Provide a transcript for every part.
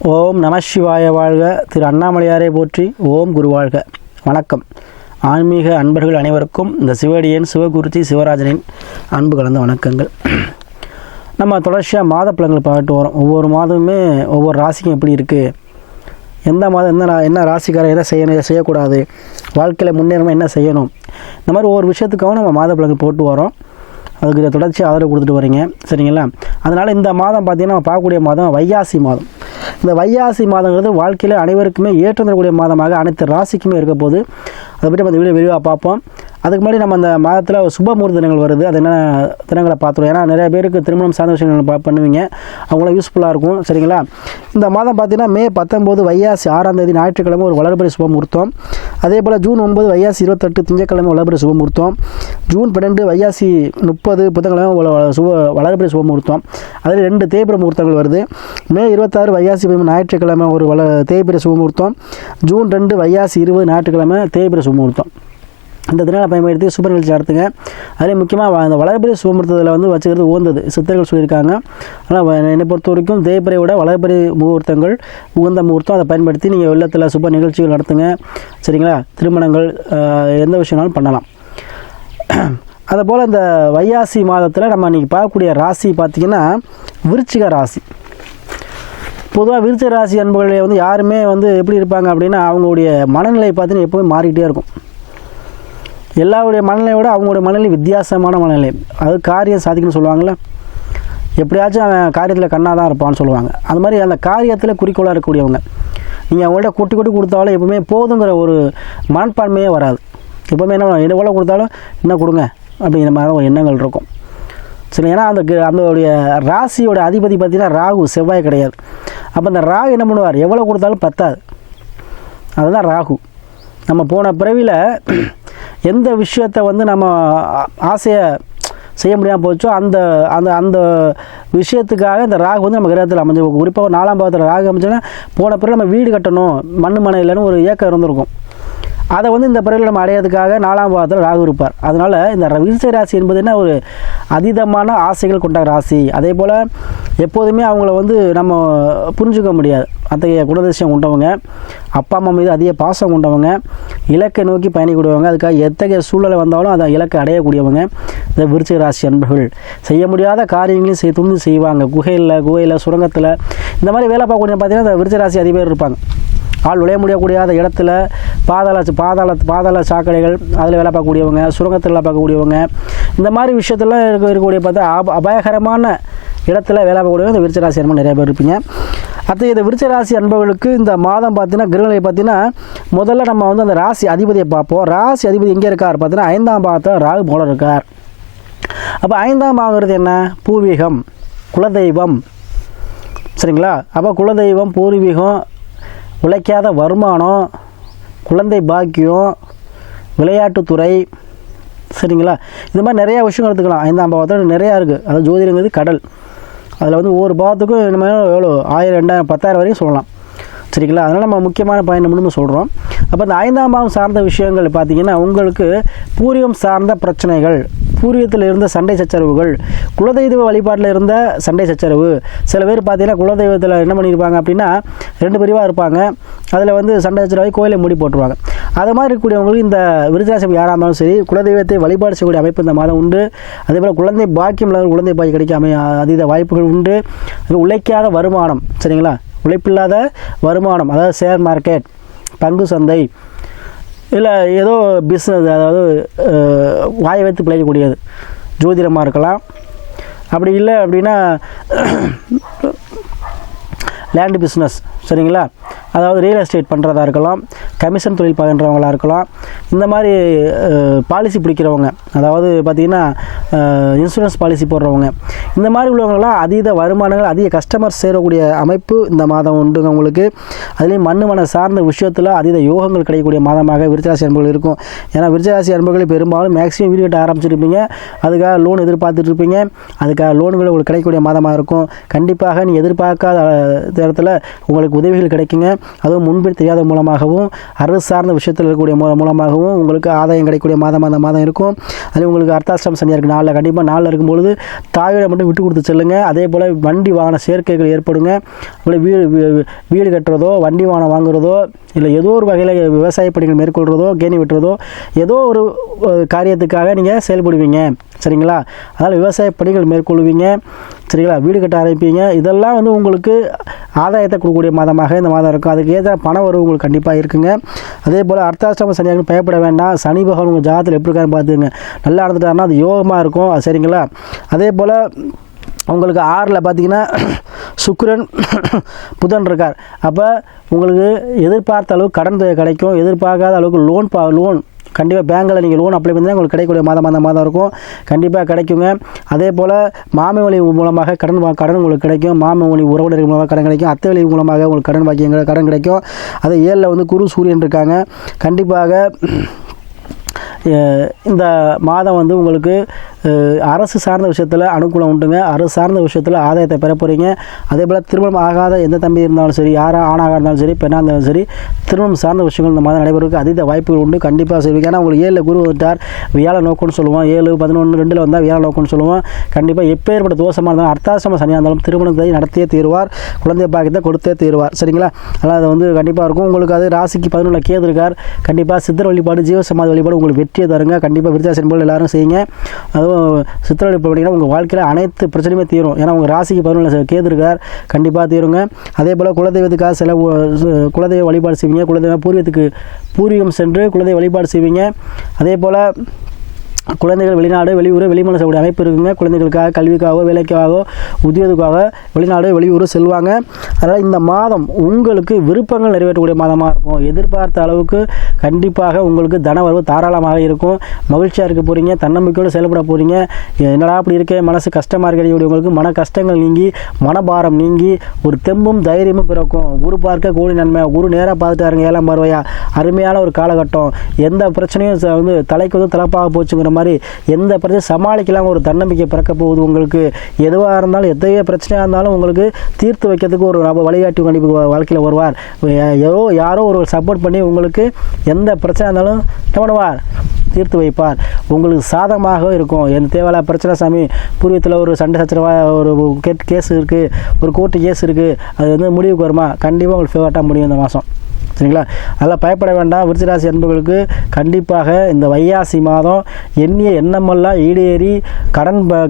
ஓம் நம சிவாய வாழ்க. திரு அண்ணாமலையாரை போற்றி. ஓம் குரு வாழ்க. வணக்கம். ஆன்மீக அன்பர்கள் அனைவருக்கும் இந்த சிவடியன் சிவகுருத்தி சிவராஜனின் அன்பு கலந்த வணக்கங்கள். நம்ம தொடர்ச்சியாக மாத பலன்கள் பார்த்துட்டு வரோம். ஒவ்வொரு மாதமுமே ஒவ்வொரு ராசிக்கும் எப்படி இருக்குது, எந்த மாதம் என்ன ராசிக்காரர் எதை செய்யணும், எதை செய்யக்கூடாது, வாழ்க்கையில் முன்னேறணும் என்ன செய்யணும், இந்த மாதிரி ஒவ்வொரு விஷயத்துக்காகவும் நம்ம மாத பலன்கள் போட்டு வரோம். அதுக்கு தொடர்ச்சி ஆதரவு கொடுத்துட்டு வரீங்க, சரிங்களா? அதனால் இந்த மாதம் பார்த்திங்கன்னா நம்ம பார்க்கக்கூடிய மாதம் வைகாசி மாதம். இந்த வைகாசி மாதங்கிறது வாழ்க்கையில் அனைவருக்குமே ஏற்றம் தரக்கூடிய மாதமாக அனைத்து ராசிக்குமே இருக்க போது. அதை பற்றி நம்ம வீடியோ விரிவாக பார்ப்போம். அதுக்கு முன்னாடி நம்ம அந்த மாதத்தில் சுபமுகூர்த்த தினங்கள் வருது, அது என்ன தினங்களை பார்த்துருவோம். ஏன்னா நிறைய பேருக்கு திருமணம் சார்ந்த விஷயங்கள் பண்ணுவீங்க, அவங்களாம் யூஸ்ஃபுல்லாக இருக்கும், சரிங்களா? இந்த மாதம் பார்த்திங்கன்னா மே 19 வைகாசி 6ஆம் தேதி ஞாயிற்றுக்கிழமை ஒரு வளர்பிறை சுபமுகூர்த்தம். அதே போல் ஜூன் 9 வைகாசி 28 திங்கட்கிழமை வளர்பிறை சுபமுகூர்த்தம். ஜூன் 12 வைகாசி 30 புதன்கிழமை வளர்பிறை சுபமுகூர்த்தம். அதில் 2 தேய்பிறை முகூர்த்தங்கள் வருது. மே 26 வைகாசி ஞாயிற்றுக்கிழமை ஒரு தேய்பிறை சுபமுகூர்த்தம். ஜூன் 2 வைகாசி 20 ஞாயிற்றுக்கிழமை தேய்பிறை சுபமுகூர்த்தம். இந்த தினங்களை பயன்படுத்தி சுப நிகழ்ச்சி நடத்துங்க. அதிலே முக்கியமாக அந்த வளர்பிறை சுபமுகூர்த்தத்தில் வச்சுக்கிறது உகந்தது சித்தர்கள் சொல்லியிருக்காங்க. ஆனால் என்னை பொறுத்த வரைக்கும் தேய்பிறையோட வளர்பிறை முகூர்த்தங்கள் உகந்த முகூர்த்தம். அதை பயன்படுத்தி நீங்கள் இல்லத்தில் சுப நிகழ்ச்சிகள் நடத்துங்க, சரிங்களா? திருமணங்கள் எந்த விஷயம்னாலும் பண்ணலாம். அதுபோல் இந்த வைகாசி மாதத்தில் நம்ம இன்றைக்கி பார்க்கக்கூடிய ராசி பார்த்திங்கன்னா விருச்சிக ராசி. பொதுவாக விருச்சிக ராசி அன்பர்களே யாருமே எப்படி இருப்பாங்க அப்படின்னா, அவங்களுடைய மனநிலை பார்த்தீங்கன்னா எப்போவுமே மாறிக்கிட்டே இருக்கும். எல்லாருடைய மனநிலையோட அவங்களுடைய மனநிலை வித்தியாசமான மனநிலை. அது காரியம் சாதிக்கணும்னு சொல்லுவாங்கள்ல, எப்படியாச்சும் அவன் காரியத்தில் கண்ணாக தான் இருப்பான்னு சொல்லுவாங்க. அது மாதிரி அந்த காரியத்தில் குறிக்கோளாக இருக்கக்கூடியவங்க. நீங்கள் அவங்கள்ட்ட கொட்டி கொடுத்தாலும் எப்பவுமே போதுங்கிற ஒரு மனப்பான்மையே வராது. எப்போவுமே என்ன எவ்வளோ கொடுத்தாலும் என்ன கொடுங்க அப்படிங்கிற மாதிரி ஒரு எண்ணங்கள் இருக்கும், சரி. ஏன்னா அதோடைய ராசியோட அதிபதி பார்த்திங்கன்னா ராகு, செவ்வாய் கிடையாது. அப்போ அந்த ராகு என்ன பண்ணுவார், எவ்வளோ கொடுத்தாலும் பத்தாது. அதுதான் ராகு. நம்ம போன பிறவியில் எந்த விஷயத்தை நம்ம ஆசையை செய்ய முடியாமல் போச்சோ அந்த அந்த அந்த விஷயத்துக்காக இந்த ராகு நம்ம கிரகத்தில் அமைஞ்சு, குறிப்பாக 4ஆம் பாவத்தில் ராகு அமைச்சோன்னா போன பிறகு நம்ம வீடு கட்டணும், மண் இல்லைன்னு ஒரு ஏக்கம் இருந்திருக்கும். அதை இந்த பிறகு நம்ம அடையிறதுக்காக 4ஆம் பாவத்தில் ராகு இருப்பார். அதனால் இந்த விருச்சிக ராசி என்பது என்ன, ஒரு அதீதமான ஆசைகள் கொண்ட ராசி. அதே போல் எப்போதுமே அவங்கள நம்ம புரிஞ்சுக்க முடியாது. அத்தகைய குணதிசயம் கொண்டவங்க, அப்பா அம்மா மீது அதிக பாசம் கொண்டவங்க, இலக்கை நோக்கி பயணிக்கூடியவங்க, அதுக்காக எத்தகைய சூழ்நிலை வந்தாலும் அதை இலக்கை அடையக்கூடியவங்க இந்த விருச்சிக ராசி அன்பர்கள். செய்ய முடியாத காரியங்களையும் துணிந்து செய்வாங்க. குகையில் சுரங்கத்தில் இந்த மாதிரி வேலை பார்க்கக்கூடிய பார்த்திங்கன்னா இந்த விருச்சிக ராசி அதிபர் இருப்பாங்க. ஆள் நுழைய முடியக்கூடியாத இடத்துல பாதாள சாக்கடைகள் அதில் வேலை பார்க்கக்கூடியவங்க, சுரங்கத்தில் வேலை பார்க்கக்கூடியவங்க, இந்த மாதிரி விஷயத்தெல்லாம் இருக்கக்கூடிய பார்த்தா அபாயகரமான இடத்துல வேலை பார்க்கக்கூடியவங்க இந்த விருச்சிக ராசி அன்பர்கள் நிறைய பேர் இருப்பீங்க. அத்தகைய இந்த விருச்சிக ராசி அன்பர்களுக்கு இந்த மாதம் பார்த்திங்கன்னா கிரகநிலை பார்த்திங்கன்னா முதல்ல நம்ம அந்த ராசி அதிபதியை பார்ப்போம். ராசி அதிபதி எங்கே இருக்கார் பார்த்திங்கன்னா 5ஆம் பாவத்தில் ராகு போல இருக்கார். அப்போ 5ஆம் பாவங்கிறது என்ன, பூர்வீகம், குலதெய்வம், சரிங்களா? அப்போ குலதெய்வம், பூர்வீகம், உழைக்காத வருமானம், குழந்தை பாக்கியம், விளையாட்டுத்துறை, சரிங்களா? இந்த மாதிரி நிறையா விஷயம் எடுத்துக்கலாம். 5ஆம் பாவத்தில் நிறையா இருக்குது. அதாவது ஜோதிடங்கிறது கடல். அதில் ஒவ்வொரு பாவத்துக்கும் நம்ம எவ்வளோ 1000, 2000, 10,000 வரைக்கும் சொல்லலாம், சரிங்களா? அதனால் நம்ம முக்கியமான பயன் நம்ம சொல்கிறோம். அப்போ இந்த 5ஆம் பாவம் சார்ந்த விஷயங்கள் பார்த்திங்கன்னா உங்களுக்கு பூர்வீகம் சார்ந்த பிரச்சனைகள், பூர்வீகத்தில் இருந்த சண்டை சச்சரவுகள், குலதெய்வ வழிபாட்டில் இருந்த சண்டை சச்சரவு. சில பேர் பார்த்திங்கன்னா குலதெய்வத்தில் என்ன பண்ணியிருப்பாங்க அப்படின்னா 2 பிரிவாக இருப்பாங்க. அதில் சண்டை சச்சரவாகி கோயிலை மூடி போட்டுருவாங்க. அது மாதிரி இருக்கக்கூடியவங்களுக்கு இந்த விருச்சிக ராசி யாராக இருந்தாலும் சரி குலதெய்வத்தை வழிபாடு செய்யக்கூடிய அமைப்பு இந்த மாதம் உண்டு. அதே போல் குழந்தை பாக்கியம் இல்லாத குழந்தை பாக்கியம் கிடைக்க அதீத வாய்ப்புகள் உண்டு. உழைக்காத வருமானம், சரிங்களா? உழைப்பில்லாத வருமானம், அதாவது ஷேர் மார்க்கெட், பங்கு சந்தை, இல்லை ஏதோ பிஸ்னஸ், அதாவது வாயை வைத்து பிழைக்கக்கூடியது, ஜோதிடமாக இருக்கலாம். அப்படி இல்லை அப்படின்னா லேண்டு பிஸ்னஸ், சரிங்களா? அதாவது ரியல் எஸ்டேட் பண்ணுறதா இருக்கலாம், கமிஷன் தொழில் பண்ணுறவங்களாக இருக்கலாம். இந்த மாதிரி பாலிசி பிடிக்கிறவங்க, அதாவது பார்த்திங்கன்னா இன்சூரன்ஸ் பாலிசி போடுறவங்க, இந்த மாதிரி உள்ளவங்களாம் அதீத வருமானங்கள், அதிக கஸ்டமர்ஸ் சேரக்கூடிய அமைப்பு இந்த மாதம் உண்டுங்க உங்களுக்கு. அதுலேயும் மண் சார்ந்த விஷயத்தில் அதீத யோகங்கள் கிடைக்கக்கூடிய மாதமாக விருச்சிக ராசி அன்பர்கள் இருக்கும். ஏன்னா விருச்சிக ராசி அன்பர்கள் பெரும்பாலும் மேக்ஸிமம் வீடு கட்ட ஆரம்பிச்சிருப்பீங்க, அதுக்காக லோன் எதிர்பார்த்துட்ருப்பீங்க, அதுக்காக லோன்கள் உங்களுக்கு கிடைக்கக்கூடிய மாதமாக இருக்கும். கண்டிப்பாக நீ எதிர்பார்க்காத நேரத்தில் உங்களுக்கு உதவிகள் கிடைக்குங்க. அதுவும் முன்பின் தெரியாத மூலமாகவும் அரசு சார்ந்த விஷயத்தில் இருக்கக்கூடிய மூலமாகவும் உங்களுக்கு ஆதாயம் கிடைக்கக்கூடிய மாதம் அந்த மாதம் இருக்கும். அது உங்களுக்கு அர்த்தாஷ்டம சனியாக இருக்குது. நாளில் கண்டிப்பாக நாளில் இருக்கும்பொழுது தாயோட மட்டும் விட்டு கொடுத்து செல்லுங்க. அதே போல் வண்டி வாகன சேர்க்கைகள் ஏற்படுங்க. வீடு கட்டுறதோ வண்டி வாகனம் வாங்குறதோ இல்லை ஏதோ ஒரு வகையில் விவசாய பணிகள் மேற்கொள்கிறதோ கேணி வெட்டுறதோ ஏதோ ஒரு காரியத்துக்காக நீங்கள் செயல்படுவீங்க. சரிங்களா? அதனால் விவசாய பணிகள் மேற்கொள்வீங்க. சரிங்களா? வீடு கட்ட ஆரம்பிப்பீங்க. இதெல்லாம் வந்து உங்களுக்கு ஆதாயத்தை கொடுக்கக்கூடிய மாதமாக இந்த மாதம் இருக்கும். அதுக்கு ஏற்ற பண வரவு உங்களுக்கு கண்டிப்பாக இருக்குங்க. அதே போல் அர்த்தாஷ்டம சனியாக பயப்பட வேண்டாம். சனி பகவான் உங்கள் ஜாதகத்தில் எப்படி இருக்கான்னு பார்த்துங்க. நல்லா நடந்துட்டாருன்னா அது யோகமாக இருக்கும். அது சரிங்களா? அதே போல் உங்களுக்கு 6ல் பார்த்தீங்கன்னா சுக்கிரன் புதன் இருக்கார். அப்போ உங்களுக்கு எதிர்பார்த்த அளவுக்கு கடன் கிடைக்கும். எதிர்பார்க்காத அளவுக்கு லோன் கண்டிப்பாக பேங்கில் நீங்கள் லோன் அப்ளை பண்ணி உங்களுக்கு கிடைக்கக்கூடிய மாதம் அந்த மாதம் இருக்கும். கண்டிப்பாக கிடைக்குங்க. அதே போல் மாமை வழி மூலமாக கடன் உங்களுக்கு கிடைக்கும். மாமை வழி உறவினர்கள் மூலமாக கடன் கிடைக்கும். அத்தை வழி மூலமாக உங்களுக்கு கடன் கிடைக்கும். அதே 7ல் வந்து குரு சூரியன் இருக்காங்க. கண்டிப்பாக இந்த மாதம் வந்து உங்களுக்கு அரசு சார்ந்த விஷயத்தில் அனுகூலம் உண்டுங்க. அரசு சார்ந்த விஷயத்தில் ஆதாயத்தை பெற போகிறீங்க. அதே போல் திருமணம் ஆகாத எந்த தம்பி இருந்தாலும் சரி, யாராக ஆணாக இருந்தாலும் சரி, பெண்ணாக இருந்தாலும் சரி, திருமணம் சார்ந்த விஷயங்கள் இந்த மாதம் நடைபெறுவதற்கு அதீத வாய்ப்புகள் உண்டு. கண்டிப்பாக செய்வீங்க. ஏன்னா உங்களுக்கு 7ல் குரு வந்துட்டார். வியாழ நோக்கம்னு சொல்லுவோம். 7, 11, 2ல் வந்தால் வியாழ நோக்கம்னு சொல்லுவோம். கண்டிப்பாக எப்பேற்பட்ட தோஷமாக இருந்தாலும் அர்த்தாஷ்டம சனியாக இருந்தாலும் திருமணத்தை நடத்தியே தீருவார். குழந்தை பாக்கியத்தை கொடுத்தே தீருவார். சரிங்களா? அதனால் அது வந்து கண்டிப்பாக இருக்கும். உங்களுக்கு அது ராசிக்கு 11ல் கேது இருக்கார். கண்டிப்பாக சித்தர் வழிபாடு ஜீவசமாதி வழிபாடு உங்களுக்கு வெற்றியை தருங்க. கண்டிப்பாக விருத்தாசன் போல் எல்லாரும் செய்யுங்க. அதுவும் சித்திரவழி பண்ணிங்கன்னா உங்கள் வாழ்க்கையில் அனைத்து பிரச்சனையுமே தீரும். ஏன்னா உங்கள் ராசிக்கு 11ல் கேது இருக்கார். கண்டிப்பாக தீருங்க. அதே போல் குலதெய்வத்துக்காக குலதெய்வ வழிபாடு செய்வீங்க. பூர்வீகம் சென்று குலதெய்வ வழிபாடு செய்வீங்க. அதே போல் குழந்தைகள் வெளிநாடு வெளியூர் வெளிமாநில அமைப்பு இருக்குங்க. குழந்தைகளுக்காக கல்விக்காகவோ வேலைக்காகவோ உத்தியோகத்துக்காக வெளிநாடு வெளியூர் செல்வாங்க. அதனால் இந்த மாதம் உங்களுக்கு விருப்பங்கள் நிறைவேற்றக்கூடிய மாதமாக இருக்கும். எதிர்பார்த்த அளவுக்கு கண்டிப்பாக உங்களுக்கு தனவரவு தாராளமாக இருக்கும். மகிழ்ச்சியாக இருக்க போகிறீங்க. தன்னம்பிக்கையோடு செயல்பட போகிறீங்க. என்னடா அப்படி இருக்கே மனசு கஷ்டமாக இருக்கக்கூடியவங்களுக்கு மன கஷ்டங்கள் நீங்கி மனபாரம் நீங்கி ஒரு தெம்பும் தைரியமும் பிறக்கும். குரு பார்க்க கோடி நன்மை. குரு நேராக பார்த்துட்டாருங்க 7ஆம் பார்வையா. அருமையான ஒரு காலகட்டம். எந்த பிரச்சனையும் வந்து தலைக்கு வந்து தலைப்பாக போச்சுங்கிற மாதிரி எந்த பிரச்சனை சமாளிக்கலாம் ஒரு தன்னம்பிக்கை பிறக்க போகுது. உங்களுக்கு எதுவாக இருந்தாலும் எத்தகைய பிரச்சனையாக இருந்தாலும் உங்களுக்கு தீர்த்து வைக்கிறதுக்கு ஒரு வழிகாட்டி கண்டிப்பாக வாழ்க்கையில் வருவார். யாரோ ஒரு சப்போர்ட் பண்ணி உங்களுக்கு எந்த பிரச்சனை இருந்தாலும் என்ன பண்ணுவார்? தீர்த்து வைப்பார். உங்களுக்கு சாதகமாக இருக்கும். என் தேவையில்ல பிரச்சனை சாமி, பூர்வீகத்தில் ஒரு சண்டை சச்சரவாக ஒரு கேஸ் இருக்குது, ஒரு கோர்ட்டு கேஸ் இருக்குது, அது வந்து முடிவுக்கு வருமா? கண்டிப்பாக உங்களுக்கு ஃபேவரட்டாக முடியும் இந்த மாதம். சரிங்களா? அதெல்லாம் பயப்பட வேண்டாம். விருச்சிகராசி அன்பர்களுக்கு கண்டிப்பாக இந்த வைகாசி மாதம் எண்ணிய எண்ணமெல்லாம் ஈடேறி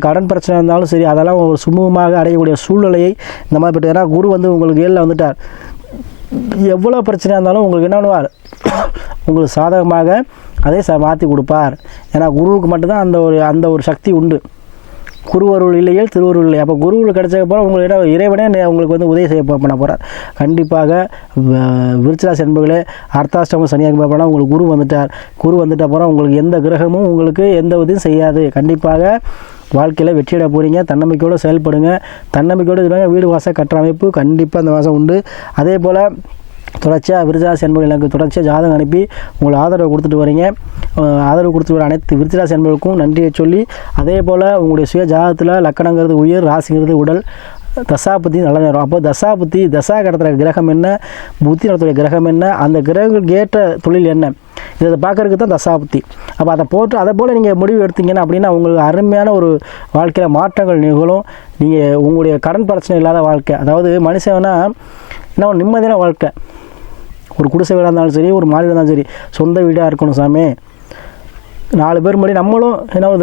கடன் பிரச்சனை இருந்தாலும் சரி அதெல்லாம் ஒரு சுமூகமாக அடையக்கூடிய சூழ்நிலையை இந்த மாதிரி பெற்று. ஏன்னா குரு வந்து உங்களுக்கு 7ல் வந்துட்டார். எவ்வளோ பிரச்சனையாக இருந்தாலும் உங்களுக்கு என்ன பண்ணுவார்? உங்களுக்கு சாதகமாக அதை மாற்றி கொடுப்பார். ஏன்னா குருவுக்கு மட்டும்தான் அந்த ஒரு சக்தி உண்டு. குருவருள் இல்லையே திருவருள் இல்லை. அப்போ குருவில் கிடைச்சக்கப்புறம் உங்களுக்கு இறைவனே உங்களுக்கு வந்து உதவி செய்ய பண்ண போகிறார். கண்டிப்பாக விருச்சிகராசி என்பர்களே அர்த்தாஷ்டம சனியாக போனால் உங்களுக்கு குரு வந்துட்ட அப்புறம் உங்களுக்கு எந்த கிரகமும் உங்களுக்கு எந்த உதவியும் செய்யாது. கண்டிப்பாக வாழ்க்கையில் வெற்றியிட போகிறீங்க. தன்னம்பிக்கையோடு செயல்படுங்க. தன்னம்பிக்கையோடு வீடு வாசல் கட்டுற அமைப்பு கண்டிப்பாக அந்த மாதம் உண்டு. அதே போல் தொடர்ச்சியாக விருச்சிகராசி அன்பர்கள் எனக்கு தொடர்ச்சியாக ஜாதகம் அனுப்பி உங்களை ஆதரவு கொடுத்துட்டு வரீங்க. ஆதரவு கொடுத்துட்டு வர அனைத்து விருச்சிகராசி அன்பர்களுக்கும் நன்றியை சொல்லி, அதே போல் உங்களுடைய சுய ஜாதகத்தில் லக்கணங்கிறது உயிர், ராசிங்கிறது உடல், தசாபுத்தி நல்ல நேரம். அப்போ தசா கடத்துகிற கிரகம் என்ன, புத்தி நடத்துகிற கிரகம் என்ன, அந்த கிரகங்களுக்கு ஏற்ற தொழில் என்ன, இதை பார்க்கறதுக்கு தான் தசாபுத்தி. அப்போ அதை போல் நீங்கள் முடிவு எடுத்தீங்கன்னா அப்படின்னா உங்களுக்கு அருமையான ஒரு வாழ்க்கையில் மாற்றங்கள் நிகழும். நீங்கள் உங்களுடைய கடன் பிரச்சனை இல்லாத வாழ்க்கை, அதாவது மனுஷன்னா என்ன ஒரு நிம்மதியான வாழ்க்கை. ஒரு குடிசை வீடாக இருந்தாலும் சரி, ஒரு மாடி இருந்தாலும் சரி, சொந்த வீடாக இருக்கணும் சாமி. 4 பேர் முன்னாடி நம்மளும்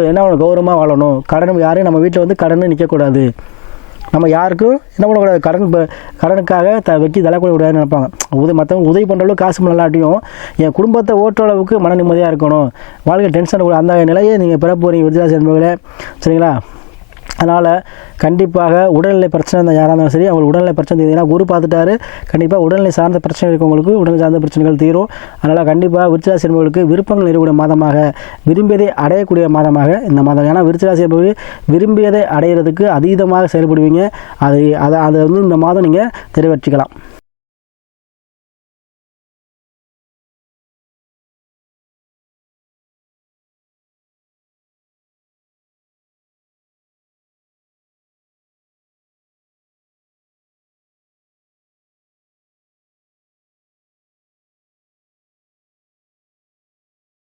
என்ன கௌரவமாக வாழணும். கடன் யாரையும் நம்ம வீட்டில் வந்து கடன் நிற்கக்கூடாது. நம்ம யாருக்கும் என்ன பண்ணக்கூடாது? கடனுக்காக வைக்கி தள்ளக்கூட கூடாதுன்னு நினைப்பாங்க. மற்றவங்க உதவி பண்ணுற அளவுக்கு காசு நல்லாட்டியும் என் குடும்பத்தை ஓட்டுற அளவுக்கு மன நிம்மதியாக இருக்கணும், வாழ்க்கை டென்ஷன் கூட அந்த நிலையை நீங்கள் பெற போகிறீங்க விருச்சிகராசி என்பவர்களே. சரிங்களா? அதனால் கண்டிப்பாக உடல்நிலை பிரச்சனை இருந்தால் யாராக இருந்தாலும் சரி, அவங்களுக்கு உடல்நிலை பிரச்சனை தீர்ந்தீங்கன்னா குரு பார்த்துட்டாரு. கண்டிப்பாக உடல்நிலை சார்ந்த பிரச்சனை இருக்கவங்களுக்கு உடல்நிலை சார்ந்த பிரச்சனைகள் தீரும். அதனால் கண்டிப்பாக விருச்சிகராசி என்பவர்களுக்கு விருப்பங்கள் நிறையக்கூடிய மாதமாக, விரும்பியதை அடையக்கூடிய மாதமாக இந்த மாதம். ஏன்னா விருச்சிகராசி என்பவர்கள் விரும்பியதை அடையிறதுக்கு அதீதமாக செயல்படுவீங்க. அதை வந்து இந்த மாதம் நீங்கள் நிறைவேற்றிக்கலாம்.